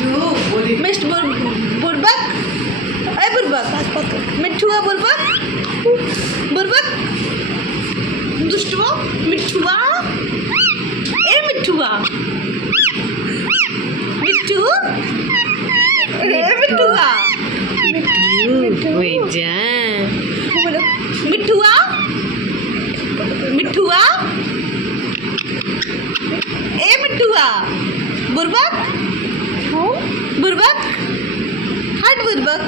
मिष्ट बुर्बक ए बुर्बक मिठुआ बुर्बक बुर्बक दुष्टवा मिठुआ ए मिठुआ मिट्टू ए मिठुआ ওই যা मिठुआ मिठुआ ए मिठुआ बुर्बक बुर्बक हट बुर्बक